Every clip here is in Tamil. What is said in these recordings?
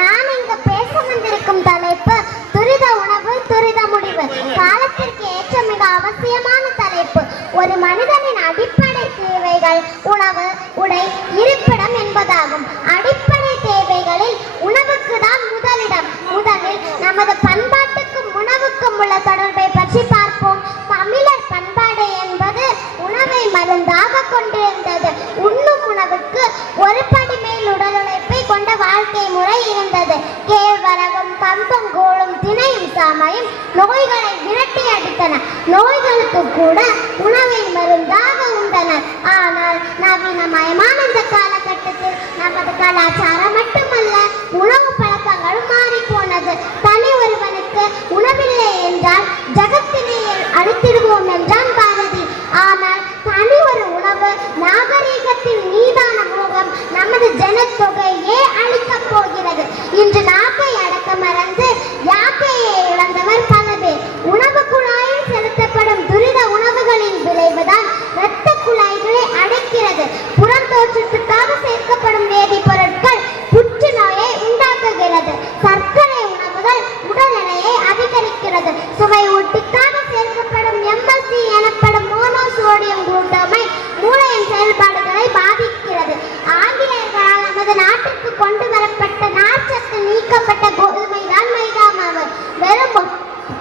நான் இங்கு பேச வந்திருக்கும் தலைப்பு துரித உணவு துரித முடிவு. காலத்திற்கு ஏற்ற மிக அவசியமான தலைப்பு. ஒரு மனிதனின் அடிப்படை தேவைகள் உணவு, உடை, இருப்பிடம் என்பதாகும். அடிப்படை தேவைகளில் உணவுக்கு தான் முதலிடம். முதலில் நமது பண்பாட்டுக்கும் உணவுக்கும் உள்ள தொடர்பை பற்றி பார்ப்போம். தமிழர் பண்பாடு என்பது உணவை மருந்தாக கொண்டிருந்தது. உண்ணும் உணவுக்கு ஒரு படி மேல் உடல் உழைப்பை கொண்ட வாழ்க்கை முறை இருந்தது. கேழ்வரகும் கம்பங்கூழும் திணையும் சாமையும் நோய்களை விரட்டி அடித்தன. நோய்களுக்கு கூட உணவை மருந்தாக உண்டனர். ஆனால் நவீனமயமான இந்த காலகட்டத்தில் நமது கலாச்சாரம் மட்டுமல்ல, உணவு பழக்கங்களும் மாறி போனது. தனி ஒருவனுக்கு உணவில்லை என்றால் ஜகத்திலேயே அழித்திடுவோம் என்றான் பாரதி. ஆனால் தனி ஒரு உணவு நாகரீகத்தின் மீதான மோகம் நமது ஜனத்தொகையே அழிக்கப் போகிறது. இன்று நாக்கை அடக்க மறந்து யாக்கையை இழந்தவர் பல பேர். உணவு குழாயில் செலுத்தப்படும் துரித உணவுகளின் விளைவுதான் இரத்த குழாய்களை அடைக்கிறது. புறம் தோற்றத்துக்காக சேர்க்கப்படும் வேதிப்பொருட்கள் புற்றுநோயை உண்டாக்குகிறது. சர்க்கரை உணவுகள் உடல் எடையை அதிகரிக்கிறது. சுவை ஊட்டிக்காக சேர்க்கப்படும் MSG எனப்படும் மோனோசோடியம் குளுட்டமைன் மூளையின் செயல்பாடுகளை பாதிக்கிறது. ஆங்கிலேயர்களால் நமது நாட்டிற்கு கொண்டு வரப்பட்ட நார்ச்சத்து நீக்கப்பட்ட கோதுமை தான் மைதா மாவு. வெறும்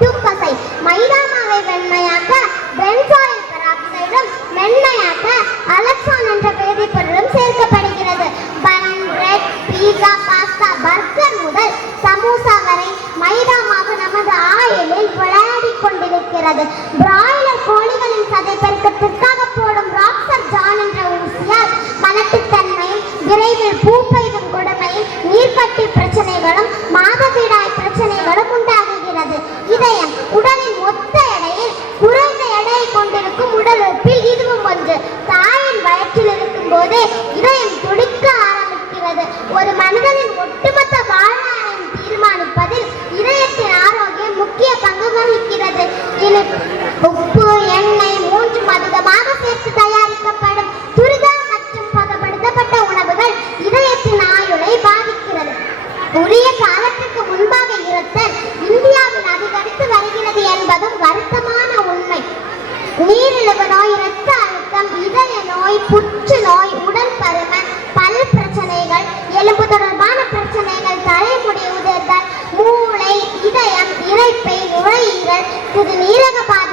துப்பசை மைதா மாவை வெண்மையாக்க பென்சாயில் பெராக்சைடும், மென்மையாக்க அலெக்சான் என்ற வேதிப்பொருளும் சேர்க்கப்படுகிறது. பன், பிரெட், பீஸா, பாஸ்தா, பர்கர் முதல் சமோசா வரை மைதா மாவு நமது ஆயிலில் விளையாடி கொண்டிருக்கிறது. பிராய்லர் கோழிகளின் சதை பெருக்கத்திற்காக போடும் ராக்சர் ஜான் என்ற ஊசியால் மலட்டுத்தன்மையும், விரைவில் பூ பெய்தும் கொடுமையும், நீர்க்கட்டி பிரச்சனைகளும், மாதவிடாய் பிரச்சனைகளும் உண்டாகுகிறது. இதயம் உடலின் மொத்த எடையில் குறைந்த எடையை கொண்டிருக்கும் உடல் உறுப்பில் இதுவும் ஒன்று. தாயின் வயிற்றில் இருக்கும் போதே இதயம் துடிக்க ஆரம்பிக்கிறது. ஒரு மனிதனின் ஒட்டுமொத்த வாழ்நாளையும் தீர்மானிப்பதில் இதயத்தின் ஆரோக்கியம் முக்கிய பங்கு வகிக்கிறது. உப்பு, எண்ணெய் மூன்றும் அதிகமாக சேர்த்து தயாரிக்கப்படும் துரித மற்றும் பதப்படுத்தப்பட்ட உணவுகள் இதயத்தின் ஆயுளை பாதிக்கிறது. உரிய காலத்துக்கு முன்பாக இருத்தல் இந்தியாவில் அதிகரித்து வருகிறது என்பதும் வருத்தமான உண்மை. நீரிழிவு நோய், இரத்த அழுத்தம், இதய நோய், புற்றுநோய், உடல் பருமன், பல் பிரச்சனைகள், எலும்பு தொடர்பான பிரச்சனைகள், தலைமுடி உதிர்தல், மூளை, இதயம், இரைப்பை, நுரையீரல், சிறுநீரக பாதை